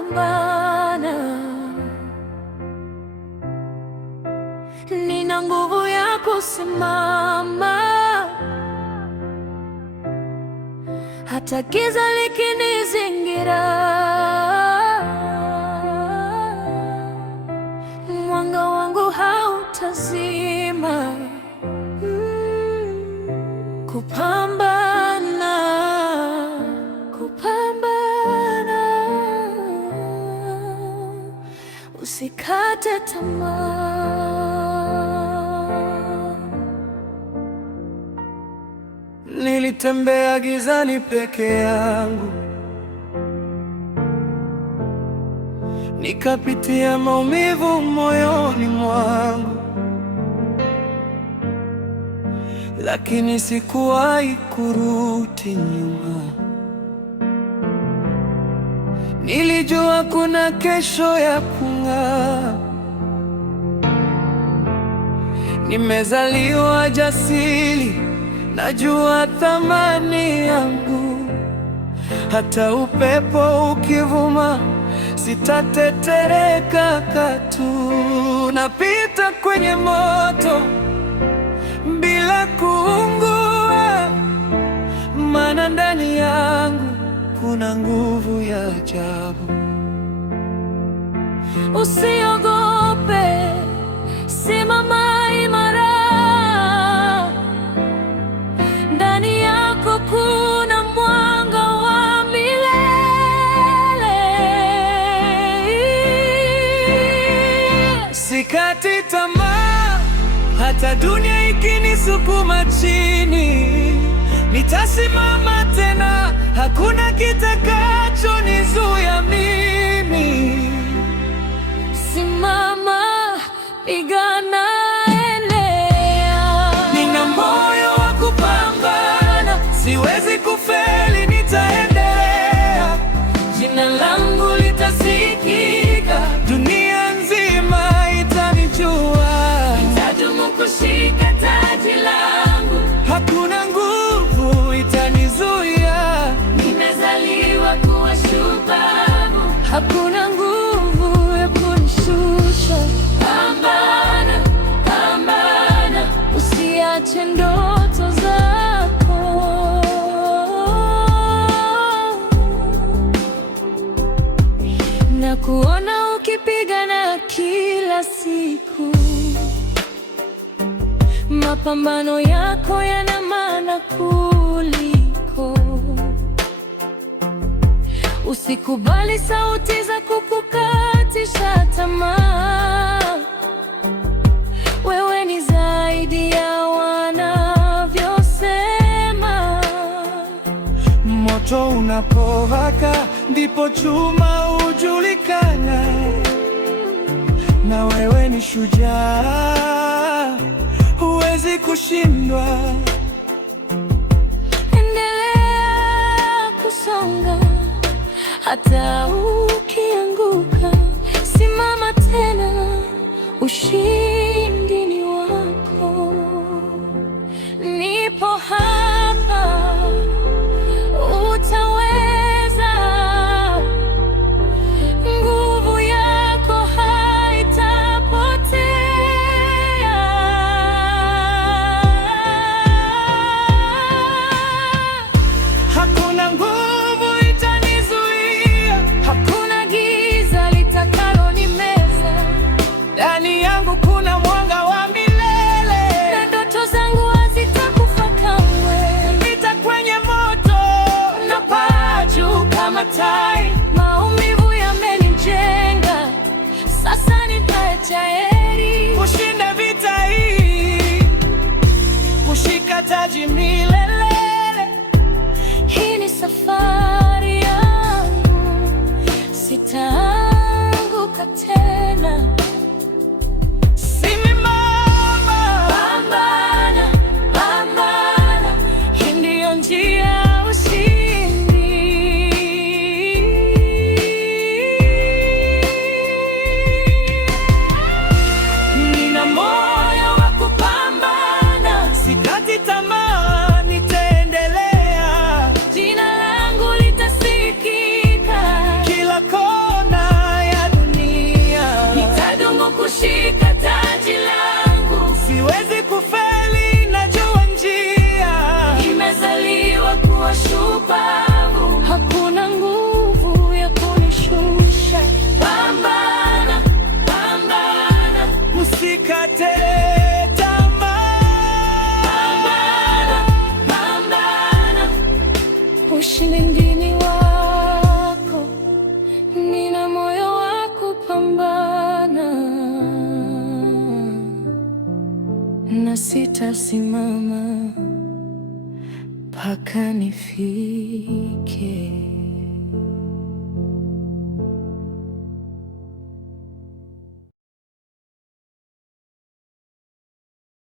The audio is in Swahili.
kupambana. Nina nguvu ya kusimama hata giza likinizingira. Mwanga wangu hautazima. Kupambana, kupambana, usikate tamaa. Nilitembea gizani peke yangu, nikapitia maumivu moyoni mwangu, lakini sikuwahi kurudi nyuma. Nilijua kuna kesho ya kung'aa. Nimezaliwa jasiri, najua thamani yangu. Hata upepo ukivuma, sitatetereka katu. Napita kwenye moto bila kuungua, maana ndani yangu kuna nguvu ya ajabu. Usiogope, simama imara. Ndani yako kuna mwanga wa milele. Sikati tamaa, hata dunia ikinisukuma chini. Nitasimama tena, hakuna kitakachonizuia mimi. Simama, pigana, endelea. Nina moyo wa kupambana, siwezi kufeli, nitaendelea. Jina langu litasikika, dunia nzima itanijua. nitadumu kushika taji langu, hakuna nguvu itanizuia. nimezaliwa kuwa shupavu, hakuna nguvu ya kunishusha. Pambana, pambana, usiache ndoto zako. Na kuona ukipigana kila siku, mapambano yako yana maana kuliko. Usikubali sauti za kukukatisha tamaa. Wewe ni zaidi ya wanavyosema. Moto unapowaka ndipo chuma hujulikana. Na wewe ni shujaa, huwezi kushindwa. Endelea kusonga hata ukianguka. Simama tena, ushindi ni wako. Nipo hapa, utaweza. Nguvu yako haitapotea. Hakuna nguvu itanizuia, Hakuna giza litakalonimeza. ndani yangu kuna mwanga wa milele. Na ndoto zangu hazitakufa kamwe. Nipita kwenye moto, napaa juu kama tai. Maumivu yamenijenga, sasa nitayaheri. Kushinda vita hii, kushika taji milele. Hii ni safari yangu, sitaanguka tena. Simama, Pambana, pambana, hii ndiyo njia ya ushindi. nina moyo wa kupambana, sikati tamaa. kufeli, najua njia. Nimezaliwa kuwa shupavu, hakuna nguvu ya kunishusha. Pambana, pambana, usikate tamaa. Pambana, pambana, ushindi ni wako, nina moyo wa kupambana, na sitasimama mpaka nifike.